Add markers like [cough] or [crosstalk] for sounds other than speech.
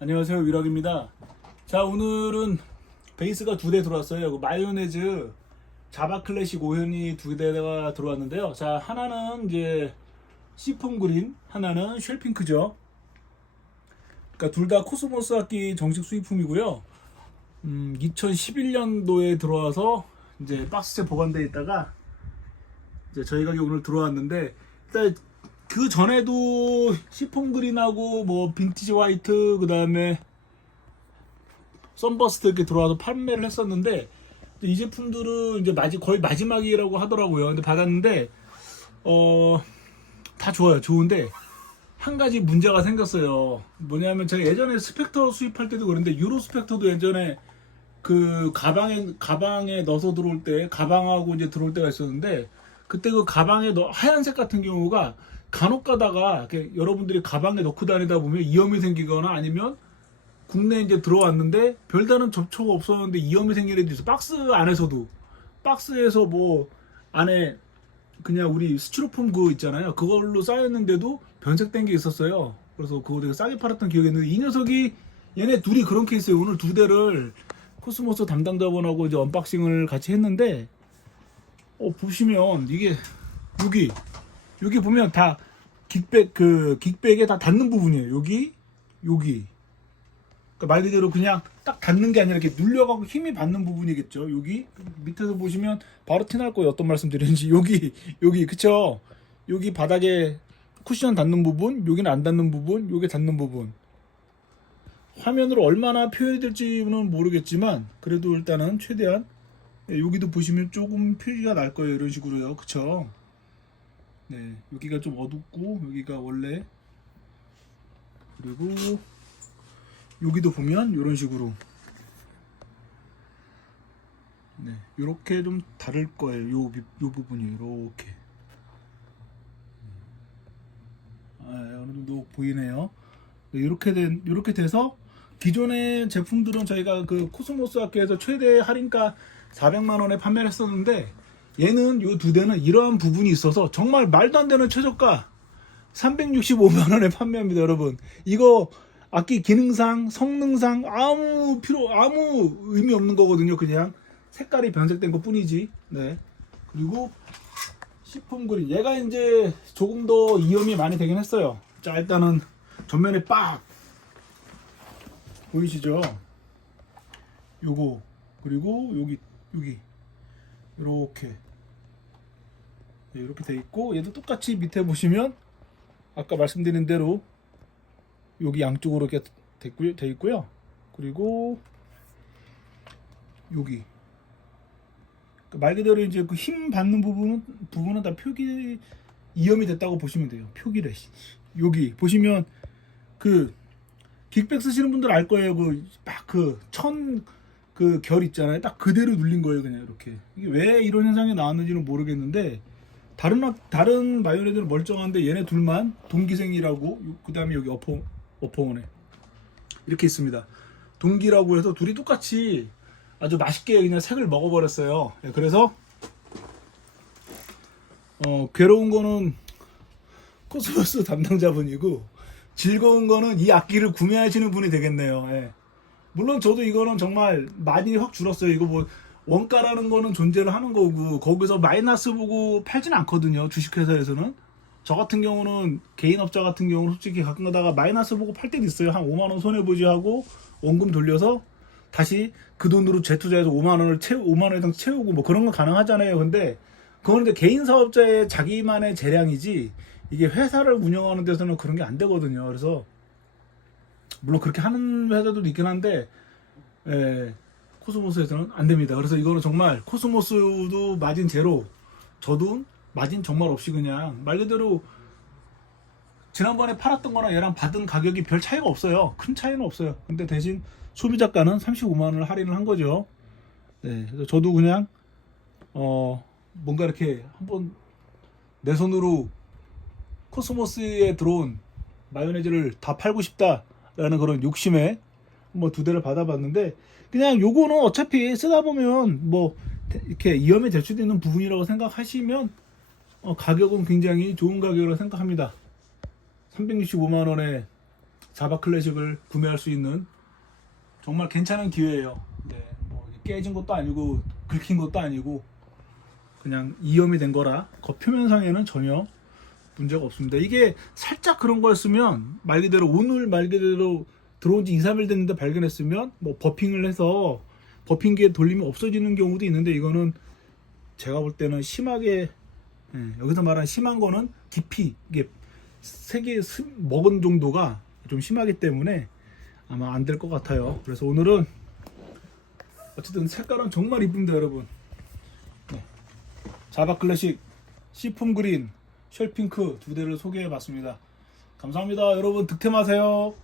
안녕하세요 위락입니다. 자 오늘은 베이스가 두 대 들어왔어요. 그 마요네즈 자바 클래식 오현이 두 대가 들어왔는데요. 자 하나는 이제 시폰 그린, 하나는 쉘핑크죠. 그러니까 둘 다 코스모스 악기 정식 수입품이고요. 음, 2011년도에 들어와서 이제 박스째 보관돼 있다가 이제 저희 가게 오늘 들어왔는데 일단 그 전에도 시폰 그린하고 뭐 빈티지 화이트 그 다음에 썬버스트 이렇게 들어와서 판매를 했었는데 이 제품들은 이제 마지 거의 마지막이라고 하더라고요. 근데 받았는데 어 다 좋아요. 좋은데 한 가지 문제가 생겼어요. 뭐냐면 제가 예전에 스펙터 수입할 때도 그런데 유로 스펙터도 예전에 그 가방에 가방에 넣어서 들어올 때 가방하고 이제 들어올 때가 있었는데 그때 그 가방에 넣 하얀색 같은 경우가 간혹 가다가 여러분들이 가방에 넣고 다니다 보면 이염이 생기거나 아니면 국내에 이제 들어왔는데 별다른 접촉 없었는데 이염이 생기는 애도 있어. 박스 안에서도 박스에서 뭐 안에 그냥 우리 스티로폼 그거 있잖아요. 그걸로 쌓였는데도 변색된 게 있었어요. 그래서 그거 되게 싸게 팔았던 기억이 있는데 이 녀석이 얘네 둘이 그런 케이스예요. 오늘 두 대를 코스모스 담당자분하고 이제 언박싱을 같이 했는데 어 보시면 이게 여기 여기 보면 다 긱백 그 긱백에 다 닿는 부분이에요. 여기 여기 그러니까 말 그대로 그냥 딱 닿는 게 아니라 이렇게 눌려가고 힘이 받는 부분이겠죠. 여기 밑에서 보시면 바로 티날 거예요. 어떤 말씀 드리는지 [laughs] 여기 여기 그쵸? 여기 바닥에 쿠션 닿는 부분, 여기는 안 닿는 부분, 여기 닿는 부분. 화면으로 얼마나 표현이 될지는 모르겠지만 그래도 일단은 최대한 네, 여기도 보시면 조금 표기가 날 거예요. 이런 식으로요. 그쵸? 네, 여기가 좀 어둡고 여기가 원래 그리고 여기도 보면 이런 식으로 네, 이렇게 좀 다를 거예요. 요, 비- 요 부분이 이렇게 아, 어느 정도 보이네요. 네, 이렇게 된 이렇게 돼서 기존의 제품들은 저희가 그 코스모스 학교에서 최대 할인가 400만 원에 판매를 했었는데 얘는 요 두 대는 이러한 부분이 있어서 정말 말도 안 되는 최저가 365만 원에 판매합니다, 여러분. 이거 악기 기능상, 성능상 아무 필요 아무 의미 없는 거거든요. 그냥 색깔이 변색된 것 뿐이지. 네. 그리고 시폰 그린 얘가 이제 조금 더 이염이 많이 되긴 했어요. 자, 일단은 전면에 빡 보이시죠? 요거 그리고 여기 여기 이렇게 이렇게 돼 있고 얘도 똑같이 밑에 보시면 아까 말씀드린 대로 여기 양쪽으로 이렇게 돼 있고요. 그리고 여기 그말 그대로 이제 그 힘 받는 부분은 부분은 다 표기 이염이 됐다고 보시면 돼요. 표기래. 씨. 여기 보시면 그 긱백 쓰시는 분들 알 거예요. 그 막 그 천 그 결 있잖아요. 딱 그대로 눌린 거예요. 그냥 이렇게 이게 왜 이런 현상이 나왔는지는 모르겠는데 다른 악- 다른 마요네즈는 멀쩡한데 얘네 둘만 동기생이라고 그 다음에 여기 어퍼 어퍼원에 이렇게 있습니다. 동기라고 해서 둘이 똑같이 아주 맛있게 그냥 색을 먹어버렸어요. 예, 그래서 어, 괴로운 거는 코스모스 [laughs] 담당자분이고 즐거운 거는 이 악기를 구매하시는 분이 되겠네요. 예. 물론 저도 이거는 정말 많이 확 줄었어요. 이거 뭐 원가라는 거는 존재를 하는 거고 거기서 마이너스 보고 팔진 않거든요. 주식회사에서는 저 같은 경우는 개인업자 같은 경우는 솔직히 가끔 가다가 마이너스 보고 팔 때도 있어요. 한 5만 원 손해 보지 하고 원금 돌려서 다시 그 돈으로 재투자해서 5만 원을 채우 5만 원 이상 채우고 뭐 그런 건 가능하잖아요. 근데 그거는 이제 개인 사업자의 자기만의 재량이지 이게 회사를 운영하는 데서는 그런 게 안 되거든요. 그래서 물론 그렇게 하는 회사들도 있긴 한데 예, 코스모스에서는 안 됩니다. 그래서 이거는 정말 코스모스도 마진 제로, 저도 마진 정말 없이 그냥 말 그대로 지난번에 팔았던 거랑 얘랑 받은 가격이 별 차이가 없어요. 큰 차이는 없어요. 근데 대신 소비자가는 35만 원을 할인을 한 거죠. 네, 그래서 저도 그냥 어 뭔가 이렇게 한번 내 손으로 코스모스에 들어온 마요네즈를 다 팔고 싶다라는 그런 욕심에 뭐 두 대를 받아봤는데 그냥 요거는 어차피 쓰다 보면 뭐 이렇게 이염이 될 수도 있는 부분이라고 생각하시면 어, 가격은 굉장히 좋은 가격이라고 생각합니다. 365만 원에 자바 클래식을 구매할 수 있는 정말 괜찮은 기회예요. 네, 뭐 깨진 것도 아니고 긁힌 것도 아니고 그냥 이염이 된 거라 겉표면상에는 전혀 문제가 없습니다. 이게 살짝 그런 거였으면 말 그대로 오늘 말 그대로 들어온 지 2, 3일 됐는데 발견했으면 뭐 버핑을 해서 버핑기에 돌리면 없어지는 경우도 있는데 이거는 제가 볼 때는 심하게 예, 여기서 말하는 심한 거는 깊이 이게 세개 먹은 정도가 좀 심하기 때문에 아마 안 될 것 같아요. 그래서 오늘은 어쨌든 색깔은 정말 이쁩니다, 여러분. 네. 자바 클래식 시품 그린 쉘핑크 두 대를 소개해 봤습니다. 감사합니다. 여러분 득템하세요.